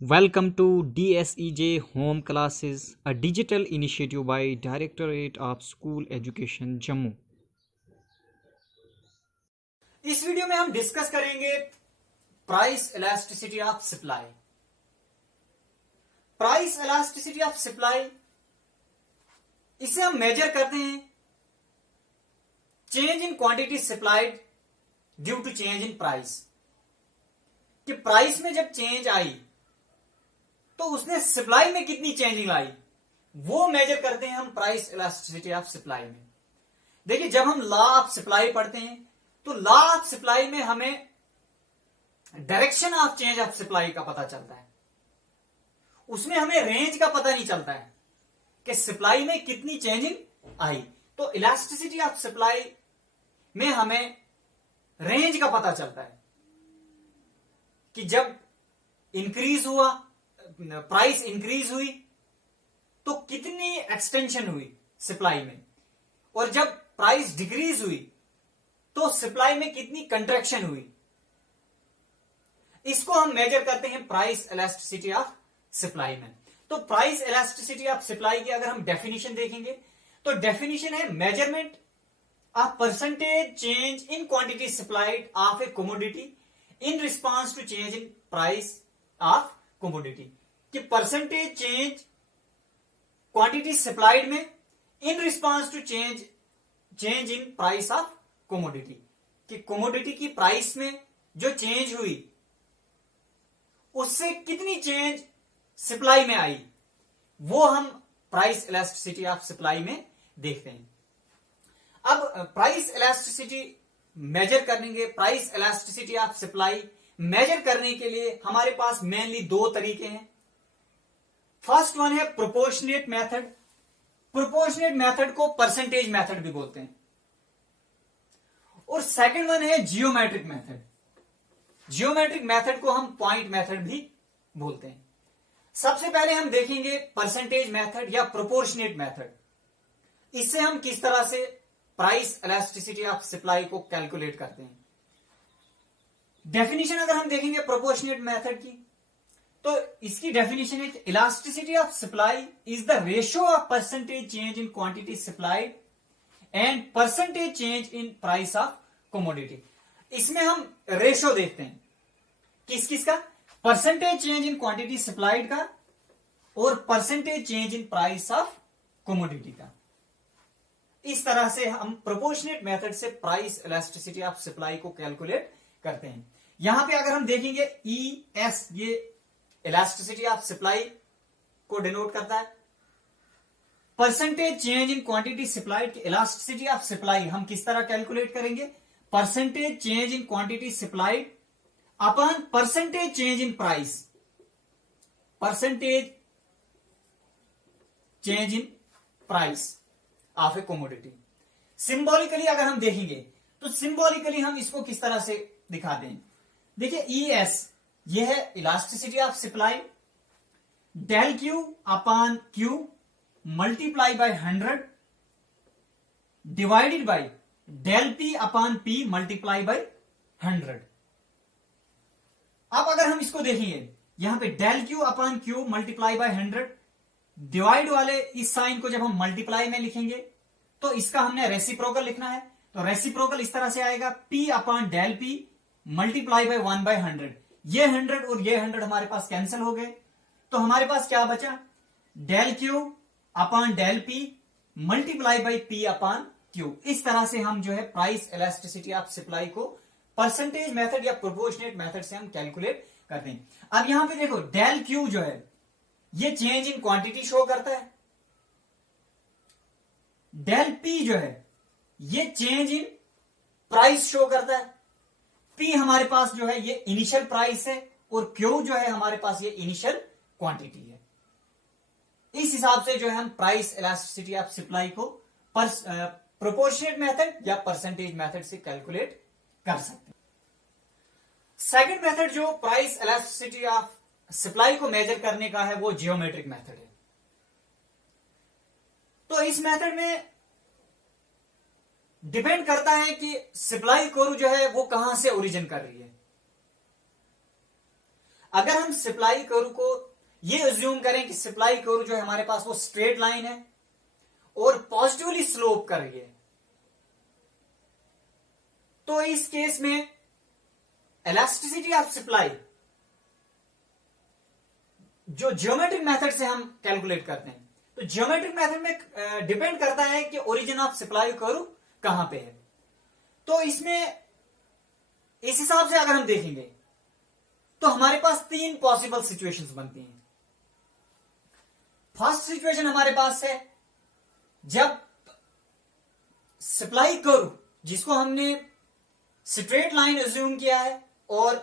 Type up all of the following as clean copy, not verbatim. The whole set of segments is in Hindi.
Welcome to DSEJ Home Classes, a digital initiative by Directorate of School Education, Jammu. इस वीडियो में हम डिस्कस करेंगे price elasticity of supply. Price elasticity of supply, इसे हम मेजर करते हैं change in quantity supplied due to change in price. कि प्राइस में जब चेंज आई तो उसने सप्लाई में कितनी चेंजिंग लाई, वो मेजर करते हैं हम प्राइस इलास्टिसिटी ऑफ सप्लाई में। देखिए, जब हम लॉ ऑफ सप्लाई पढ़ते हैं तो लॉ ऑफ सप्लाई में हमें direction of change of supply का पता चलता है, उसमें हमें रेंज का पता नहीं चलता है कि सप्लाई में कितनी चेंजिंग आई। तो इलास्टिसिटी ऑफ सप्लाई में हमें रेंज का पता चलता है कि जब इंक्रीज हुआ, प्राइस इंक्रीज हुई तो कितनी एक्सटेंशन हुई सप्लाई में, और जब प्राइस डिक्रीज हुई तो सप्लाई में कितनी कंट्रैक्शन हुई। इसको हम मेजर करते हैं प्राइस इलास्टिसिटी ऑफ सप्लाई में। तो प्राइस इलास्टिसिटी ऑफ सप्लाई की अगर हम डेफिनेशन देखेंगे तो डेफिनेशन है measurement of percentage change in quantity supplied of a commodity in response to change in price of commodity. कि परसेंटेज चेंज क्वांटिटी सप्लाइड में in response to change in price of commodity. कि कमोडिटी की प्राइस में जो चेंज हुई उससे कितनी चेंज सप्लाई में आई, वो हम प्राइस इलास्टिसिटी ऑफ सप्लाई में देखते हैं। अब प्राइस इलास्टिसिटी मेजर करेंगे, price elasticity of supply measure करने के लिए हमारे पास मेनली दो तरीके हैं। फर्स्ट वन है प्रोपोर्शनेट मेथड। प्रोपोर्शनेट मेथड को परसेंटेज मेथड भी बोलते हैं। और सेकंड वन है जियोमेट्रिक मेथड। जियोमेट्रिक मेथड को हम पॉइंट मेथड भी बोलते हैं। सबसे पहले हम देखेंगे परसेंटेज मेथड या प्रोपोर्शनेट मेथड। इससे हम किस तरह से प्राइस इलास्टिसिटी ऑफ सप्लाई को कैलकुलेट करते हैं। डेफिनेशन अगर हम देखेंगे प्रोपोर्शनेट मेथड की तो इसकी डेफिनेशन है elasticity of supply is the ratio of percentage change in quantity supplied and percentage change in price of commodity. इसमें हम रेशियो देखते हैं किस किस का, percentage change in quantity supplied का और percentage change in price of commodity का। इस तरह से हम प्रोपोर्शनेट मेथड से प्राइस इलास्टिसिटी ऑफ सप्लाई को कैलकुलेट करते हैं। यहां पे अगर हम देखेंगे ES, ये इलास्टिसिटी ऑफ सप्लाई को डिनोट करता है। Percentage change in quantity supplied की इलास्टिसिटी ऑफ सप्लाई हम किस तरह कैलकुलेट करेंगे, percentage change in quantity supplied upon percentage change in price, percentage change in price of a commodity. Symbolically अगर हम देखेंगे तो सिंबॉलिकली हम इसको किस तरह से दिखा दें। देखिए, ES ये है elasticity of supply, del Q upon Q multiply by 100 divided by del P upon P multiply by 100। अब अगर हम इसको देखेंगे, यहां पे del Q upon Q multiply by 100, divide वाले इस साइन को जब हम मल्टीप्लाई में लिखेंगे तो इसका हमने रेसिप्रोकल लिखना है। तो रेसिप्रोकल इस तरह से आएगा P upon del P multiply by 1/100। ये 100 और ये 100 हमारे पास कैंसिल हो गए, तो हमारे पास क्या बचा, del Q upon del P multiply by P upon Q। इस तरह से हम जो है प्राइस इलास्टिसिटी ऑफ सप्लाई को परसेंटेज मेथड या प्रोपोर्शनेट मेथड से हम कैलकुलेट करते हैं। अब यहां पे देखो, डेल Q जो है ये चेंज इन क्वांटिटी शो करता है, डेल P जो है ये चेंज इन प्राइस शो करता है। P हमारे पास जो है ये इनिशियल प्राइस है और Q जो है हमारे पास ये इनिशियल क्वांटिटी है। इस हिसाब से जो है हम प्राइस इलास्टिसिटी ऑफ सप्लाई को प्रोपोर्शनेट मेथड या परसेंटेज मेथड से कैलकुलेट कर सकते हैं। सेकंड मेथड जो प्राइस इलास्टिसिटी ऑफ सप्लाई को मेजर करने का है वो जियोमेट्रिक मेथड है। तो इस मेथड में डिपेंड करता है कि सप्लाई कर्व जो है वो कहां से ओरिजिन कर रही है। अगर हम सप्लाई कर्व को ये अज्यूम करें कि सप्लाई कर्व जो है हमारे पास वो स्ट्रेट लाइन है और पॉजिटिवली स्लोप कर रही है, तो इस केस में इलास्टिसिटी ऑफ सप्लाई जो ज्योमेट्रिक मेथड से हम कैलकुलेट करते हैं, तो ज्योमेट्रिक मेथड में डिपेंड करता है कि ओरिजिन ऑफ सप्लाई कर्व कहां पे है। तो इसमें इस हिसाब से अगर हम देखेंगे तो हमारे पास तीन पॉसिबल सिचुएशंस बनती हैं। फर्स्ट सिचुएशन हमारे पास है जब सप्लाई कर्व जिसको हमने स्ट्रेट लाइन अज्यूम किया है और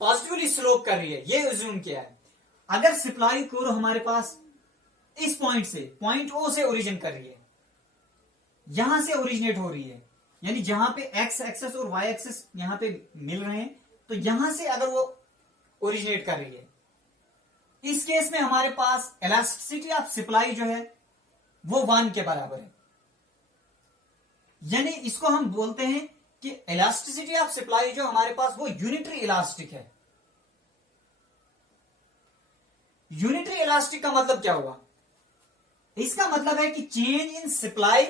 पॉजिटिवली स्लोप कर रही है, ये अज्यूम किया है। अगर सप्लाई कर्व हमारे पास इस पॉइंट से, पॉइंट ओ से ओरिजिन कर रही है, यहां से ओरिजिनेट हो रही है, यानी जहां पे एक्स एक्सेस और वाई एक्सेस यहां पे मिल रहे हैं, तो यहां से अगर वो ओरिजिनेट कर रही है, इस केस में हमारे पास इलास्टिसिटी ऑफ सप्लाई जो है वो 1 के बराबर है। यानी इसको हम बोलते हैं कि इलास्टिसिटी ऑफ सप्लाई जो हमारे पास वो यूनिटरी इलास्टिक है। यूनिटरी इलास्टिक का मतलब क्या हुआ? इसका मतलब है कि change in supply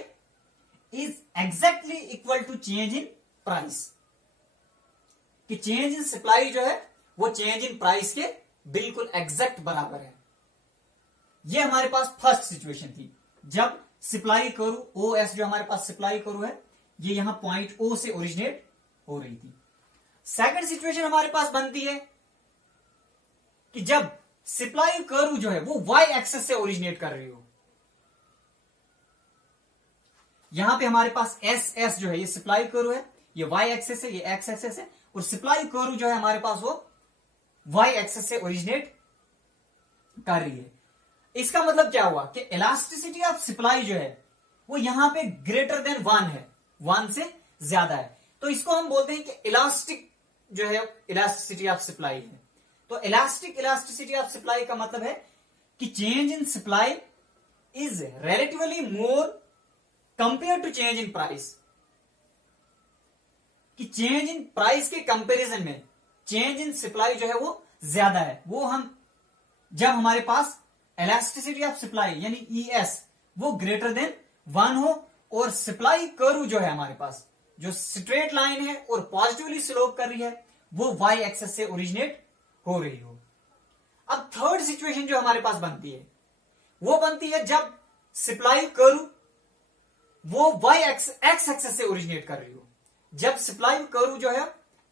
is exactly equal to change in price, कि चेंज इन सप्लाई जो है वो चेंज इन प्राइस के बिल्कुल एग्जैक्ट बराबर है। ये हमारे पास फर्स्ट सिचुएशन थी जब सप्लाई कर्व ओ एस जो हमारे पास सप्लाई कर्व है ये यहां पॉइंट ओ से ओरिजिनेट हो रही थी। सेकंड सिचुएशन हमारे पास बनती है कि जब सप्लाई कर्व जो है वो वाई एक्सेस से ओरिजिनेट कर रही हो। यहां पे हमारे पास एस एस जो है ये सप्लाई कर्व है, ये वाई एक्सेस है, ये एक्स एक्सेस है, और सप्लाई कर्व जो है हमारे पास वो वाई एक्सेस से ओरिजिनेट कर रही है। इसका मतलब क्या हुआ कि इलास्टिसिटी ऑफ सप्लाई जो है वो यहां पे ग्रेटर देन 1 है, 1 से ज्यादा है। तो इसको हम बोलते हैं कि इलास्टिक जो है इलास्टिसिटी ऑफ सप्लाई है। तो इलास्टिक इलास्टिसिटी ऑफ सप्लाई का मतलब है कि change in supply is relatively more compare to change in price, कि चेंज इन प्राइस के कंपैरिजन में चेंज इन सप्लाई जो है वो ज्यादा है। वो हम जब हमारे पास इलास्टिसिटी ऑफ सप्लाई यानी ES वो ग्रेटर देन 1 हो और सप्लाई कर्व जो है हमारे पास जो स्ट्रेट लाइन है और पॉजिटिवली स्लोप कर रही है वो वाई एक्सेस से ओरिजिनेट हो रही हो। अब थर्ड सिचुएशन जो हमारे पास बनती है वो बनती है जब सप्लाई कर्व वो वाई एक्स एक्सेस से ओरिजिनेट कर रही हो। जब सप्लाई कर्व जो है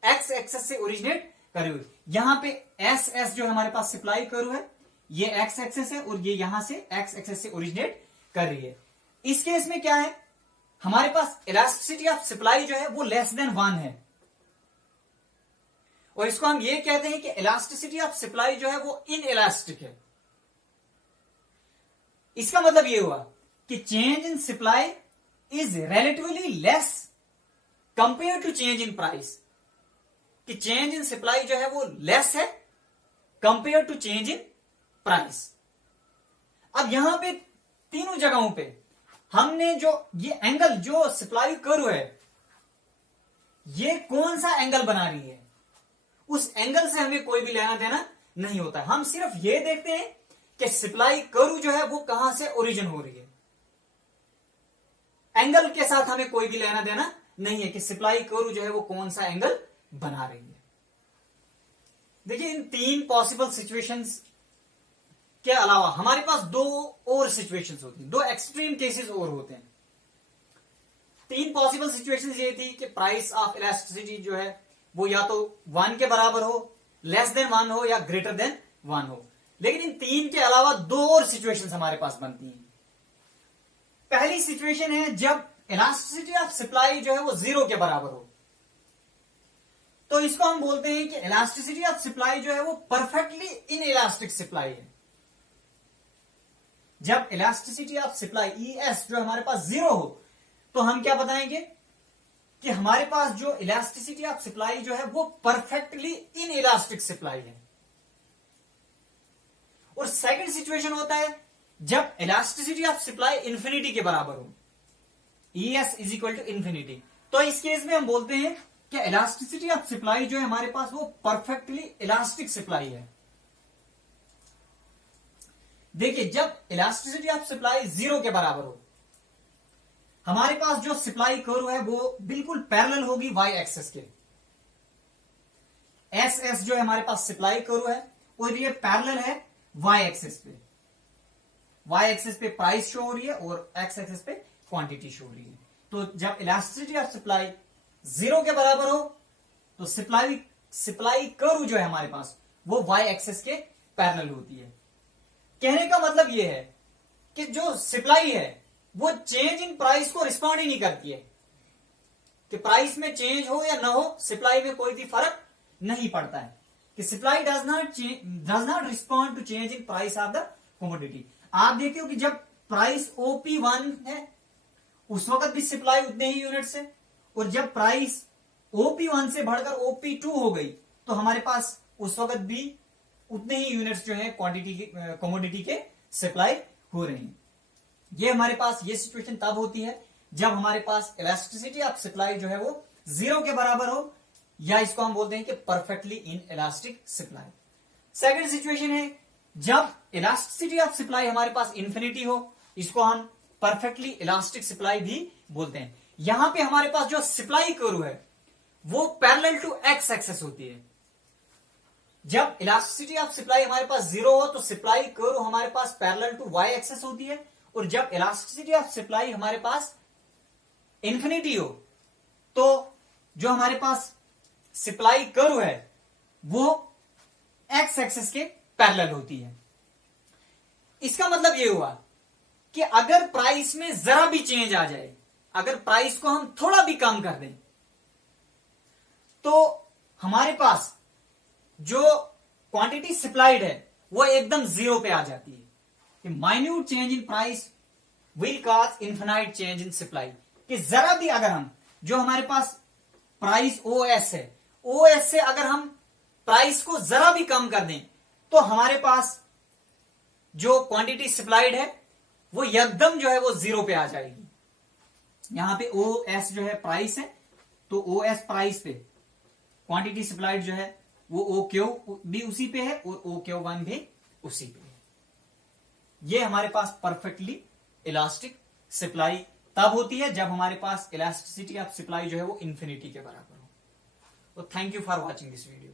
एक्स एक्सेस से ओरिजिनेट कर रही हो, यहां पे एस एस जो हमारे पास सप्लाई कर्व है ये एक्स एक्सेस है और ये यहां से एक्स एक्सेस से ओरिजिनेट कर रही है। इस केस में क्या है, हमारे पास इलास्टिसिटी ऑफ सप्लाई जो है वो लेस देन 1 है, और इसको हम ये कहते हैं कि इलास्टिसिटी ऑफ सप्लाई जो है वो इन इलास्टिक है। इसका मतलब ये हुआ कि change in supply is relatively less compare to change in price, कि चेंज इन सप्लाई जो है वो लेस है compare to change in price. अब यहां पे तीनों जगहों पे हमने जो ये एंगल जो सप्लाई कर्व है ये कौन सा एंगल बना रही है, उस एंगल से हमें कोई भी लेना देना नहीं होता। हम सिर्फ ये देखते हैं कि सप्लाई कर्व जो है वो कहां से ओरिजिन हो रही है। एंगल के साथ हमें कोई भी लेना देना नहीं है कि सप्लाई कर्व जो है वो कौन सा एंगल बना रही है। देखिए इन तीन पॉसिबल सिचुएशंस के अलावा हमारे पास दो और सिचुएशंस होती हैं, दो एक्सट्रीम केसेस और होते हैं। तीन पॉसिबल सिचुएशंस ये थी कि प्राइस ऑफ इलास्टिसिटी जो है वो या तो 1 के बराबर हो, लेस देन 1 हो या ग्रेटर देन 1 हो। लेकिन इन तीन के अलावा दो और सिचुएशंस हमारे पास बनती हैं। पहली सिचुएशन है जब इलास्टिसिटी ऑफ सप्लाई जो है वो 0 के बराबर हो, तो इसको हम बोलते हैं कि इलास्टिसिटी ऑफ सप्लाई जो है वो परफेक्टली इन इलास्टिक सप्लाई है। जब इलास्टिसिटी ऑफ सप्लाई ES जो हमारे पास 0 हो तो हम क्या बताएंगे कि हमारे पास जो इलास्टिसिटी ऑफ सप्लाई जो है वो परफेक्टली इन इलास्टिक सप्लाई है। और सेकंड सिचुएशन होता है जब इलास्टिसिटी ऑफ सप्लाई इंफिनिटी के बराबर हो, ES is equal to infinity. तो इस केस में हम बोलते हैं कि इलास्टिसिटी ऑफ सप्लाई जो है हमारे पास वो परफेक्टली इलास्टिक सप्लाई है। देखिए, जब इलास्टिसिटी ऑफ सप्लाई 0 के बराबर हो, हमारे पास जो सप्लाई कर्व है वो बिल्कुल पैरेलल होगी y एक्सेस के। SS जो है हमारे पास सप्लाई कर्व है और ये पैरेलल है y एक्सेस पे। y एक्सेस पे प्राइस शो हो रही है और x एक्सेस पे क्वांटिटी शो हो रही है। तो जब इलास्टिसिटी ऑफ सप्लाई 0 के बराबर हो तो सप्लाई कर्व जो है हमारे पास वो y एक्सेस के पैरेलल होती है। कहने का मतलब ये है कि जो सप्लाई है वो चेंज इन प्राइस को रिस्पॉन्ड ही नहीं करती है, कि प्राइस में चेंज हो या ना हो सप्लाई में कोई भी फर्क नहीं पड़ता है, कि supply does not respond to change in price of the commodity. आप देखते हो कि जब प्राइस OP1 है उस वक्त भी सप्लाई उतने ही यूनिट्स है, और जब प्राइस OP1 से बढ़कर OP2 हो गई तो हमारे पास उस वक्त भी उतने ही यूनिट्स जो है क्वांटिटी के कमोडिटी के सप्लाई हो रही हैं। ये हमारे पास ये सिचुएशन तब होती है जब हमारे पास इलास्टिसिटी ऑफ सप्लाई जो है वो 0 के बराबर हो, या इसको हम बोलते हैं कि perfectly in elastic supply. Second situation है जब इलास्टिसिटी ऑफ सप्लाई हमारे पास इंफिनिटी हो, इसको हम परफेक्टली इलास्टिक सप्लाई भी बोलते हैं। यहां पे हमारे पास जो सप्लाई कर्व है वो पैरेलल टू एक्स एक्सेस होती है। जब इलास्टिसिटी ऑफ सप्लाई हमारे पास 0 हो तो सप्लाई कर्व हमारे पास पैरेलल टू y एक्सेस होती है, और जब इलास्टिसिटी ऑफ सप्लाई हमारे पास इंफिनिटी हो तो जो हमारे पास सप्लाई कर्व है वो x एक्सेस के पैरेलल होती है। इसका मतलब ये हुआ कि अगर प्राइस में जरा भी चेंज आ जाए, अगर प्राइस को हम थोड़ा भी कम कर दें, तो हमारे पास जो क्वांटिटी सप्लाइड है वो एकदम 0 पे आ जाती है। Minute change in price will cause infinite change in supply, कि जरा भी अगर हम जो हमारे पास प्राइस OS है, OS से अगर हम प्राइस को जरा भी कम कर दें तो हमारे पास जो क्वांटिटी सप्लाइड है वो एकदम जो है वो 0 पे आ जाएगी। यहां पे OS जो है प्राइस है, तो OS प्राइस पे क्वांटिटी सप्लाइड जो है वो OQ भी उसी पे है और OQ1 भी उसी पे है। ये हमारे पास परफेक्टली इलास्टिक सप्लाई तब होती है जब हमारे पास इलास्टिसिटी ऑफ सप्लाई जो है वो इंफिनिटी के बराबर हो। तो thank you for watching this video.